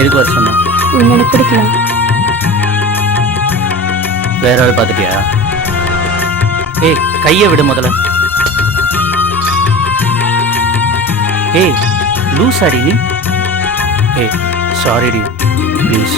எதுக்கு வர சொன்ன? எனக்கு பிடிக்கல. வேற ஆள் பார்த்துட்டியா? ஏய் கையை விடு முதல்ல. ஏய் லூஸ் ஆடி நீ. ஏய் சாரி டி ப்ளீஸ்.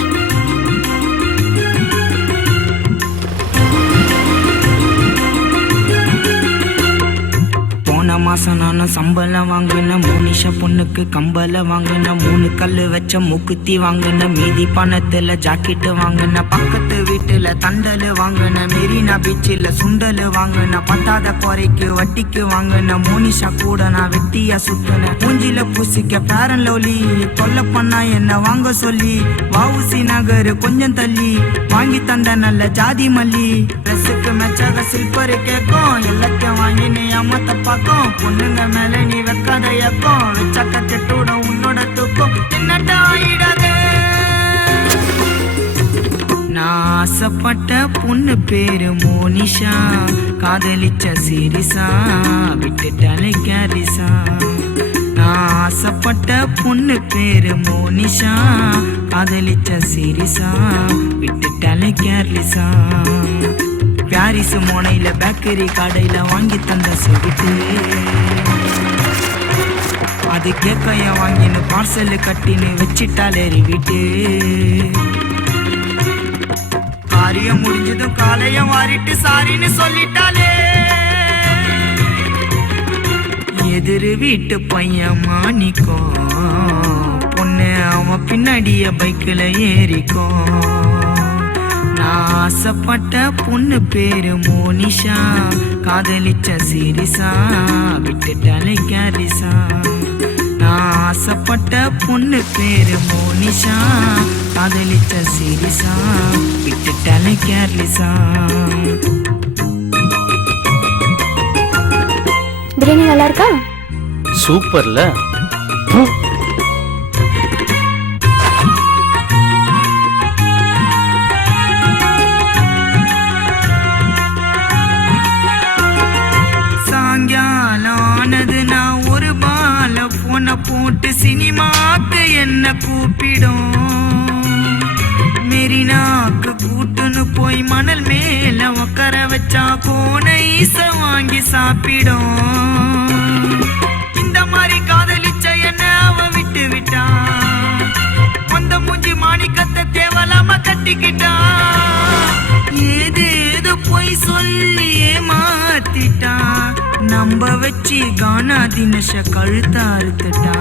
போன மாசம் நானும் சம்பளம் வாங்கின, மோனிஷா பொண்ணுக்கு கம்பளை வாங்கின, 3 கல்லு வச்ச மூக்குத்தி வாங்கின, மீதி பணத்துல ஜாக்கெட்டு வாங்கின, பக்கத்து வீட்டுல தண்டல் வாங்கின, மெரினா பீச்சில் சுண்டல் வாங்கின, பத்தாத குறைக்கு வட்டிக்கு வாங்கின, மோனிஷா கூட நான் வெட்டியா சுத்தின, மூஞ்சில பூசிக்க பேரன் லோலி, தொல்லை பண்ணா என்ன வாங்க சொல்லி, வாவுசி நகர் கொஞ்சம் தள்ளி வாங்கி தந்த நல்ல ஜாதி மல்லி, ட்ரெஸ்ஸுக்கு மெச்சாக சில்பரு கேட்கும், எல்லாத்தையும் வாங்கி நீ அம்மத்த பார்க்கும், பொண்ணுங்க மேல நீ வைக்காத இயக்கம், வச்சாக்க திட்டோட உன்னோட தூக்கம் என்னடா ஆயிடாதே. நான் ஆசைப்பட்ட பொண்ணு பேரு மோனிஷா, காதலிச்ச சீரிசா விட்டுட்டாலே கேரிசா. நான் ஆசைப்பட்ட பொண்ணு பேரு மோனிஷா, காதலிச்ச சீரிசா விட்டுட்டாலே கேர்லிசா. பாரிஸ் மோனையில பேக்கரி கடையில வாங்கி தந்த ஸ்வீட்டு, அது கேக்கைய வாங்கின்னு பார்சல் கட்டின்னு வச்சிட்டாலே வீட்டு. காரியம் முடிஞ்சதும் காலையும் வாரிட்டு சாரின்னு சொல்லிட்டாலே. எதிர் வீட்டு பையன் மாணிக்கும், பொண்ணு அவன் பின்னாடிய பைக்கில் ஏறிக்கும். நான் ஆசைப்பட்ட பொண்ணு பேரு மோனிஷா, காதலிச்ச சீரிசா விட்டுட்டாலே கேரிசா. நான் ஆசைப்பட்ட பொண்ணு பேரு மோனிஷா, காதலிச்ச சீரிசா விட்டுட்டாலே கேர்லிசா. பிரியாணி நல்லா இருக்கா? சூப்பர்ல. சாயங்காலானது நான் ஒரு பால போன போட்டு சினிமாக்கு என்ன கூப்பிடும், மெரினாக்கு கூட்டுன்னு போய் மணல் மேல உக்கர வச்சா கோனை வாங்கி சாப்பிடும். இந்த மாதிரி காதலிச்ச என்ன அவ விட்டு விட்டா, அந்த மூஞ்சி மாணிக்கத்தை தேவலாம கட்டிக்கிட்டா. ஏது போய் சொல்லி ஏமாத்திட்டா, நம்ப வச்சு கானா தினஷ கழுத்த அறுத்துட்டா.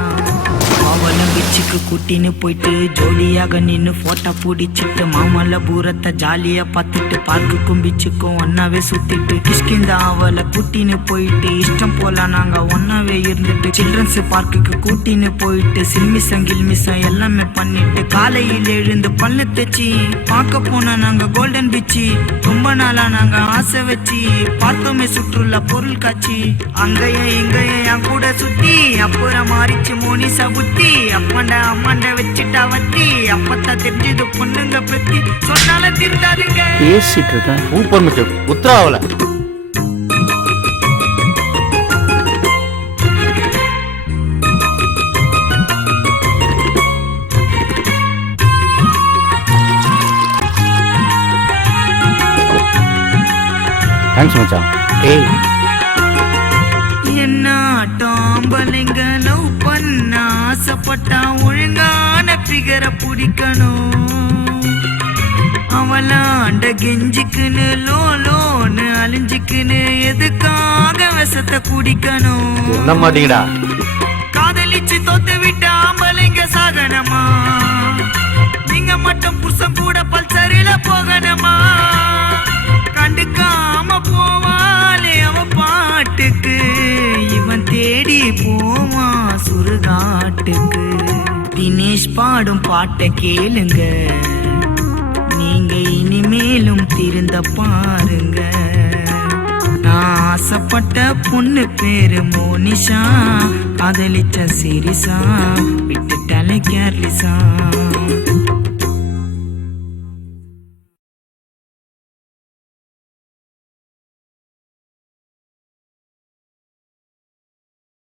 அவளை பிச்சுக்கு கூட்டின்னு போயிட்டு ஜோலியாக நின்று போட்டோ பிடிச்சிட்டு, மாமல்லபுரத்தை ஜாலியா பார்த்துட்டு, பார்க்குக்கும் பீச்சுக்கும் ஒன்னாவே சுத்திட்டு, கிஷ்கிந்த அவளை கூட்டின்னு போயிட்டு, இஷ்டம் போல நாங்க ஒன்னாவே இருந்துட்டு, சில்ட்ரன்ஸ் பார்க்குக்கு கூட்டின்னு போயிட்டு, சில்மிசம் கில்மிசம் எல்லாமே பண்ணிட்டு, காலையில் எழுந்து பல்லு தேச்சி பார்க்க போனா நாங்க கோல்டன் பீச்சு. ரொம்ப நாளா நாங்க ஆசை வச்சு பார்த்தோமே சுற்றுலா பொருள் காட்சி, அங்கேயும் இங்கேயும் என் கூட சுத்தி, அப்புறம் மாறிச்சு மோனிஷா புத்தி. அப்பண்ட அம்மாண்ட வச்சுட்டா வத்தி, அப்பத்தான் தெரிஞ்சது பொண்ணுங்க பத்தி, சொன்னால திருந்தாதுங்க. பேசிட்டு இருக்கேன் சூப்பர் மிச்சு உத்தராவல. தேங்க்ஸ் மச்சான். ஏய் என்ன டாம்பலைங்க லவ் பண்ண ஆசைப்பட்டா ஒழுங்கான பிகரை பிடிக்கணும், அவளாண்ட கெஞ்சிக்குன்னு லோன்னு அழிஞ்சுக்குன்னு எதுக்காக விஷத்தை குடிக்கணும். மாட்டீங்கடா, காதலிச்சு தோத்து விட்ட ஆம்பளைங்க சாகனமா, நீங்க மட்டும் புருஷன் கூட பல்சரில போகணுமா. கண்டுக்காம போவாளே அவ பாட்டுக்கு, இவன் தேடி போவான் சுடுகாட்டுக்கு. தினேஷ் பாடும் பாட்டை கேளுங்க, நீங்க இனிமேலும் திருந்த பாருங்க. நான் ஆசைப்பட்ட பொண்ணு பேரு மோனிஷா, காதலிச்ச சீரிசா விட்டுட்டாலே கேர்லிசா.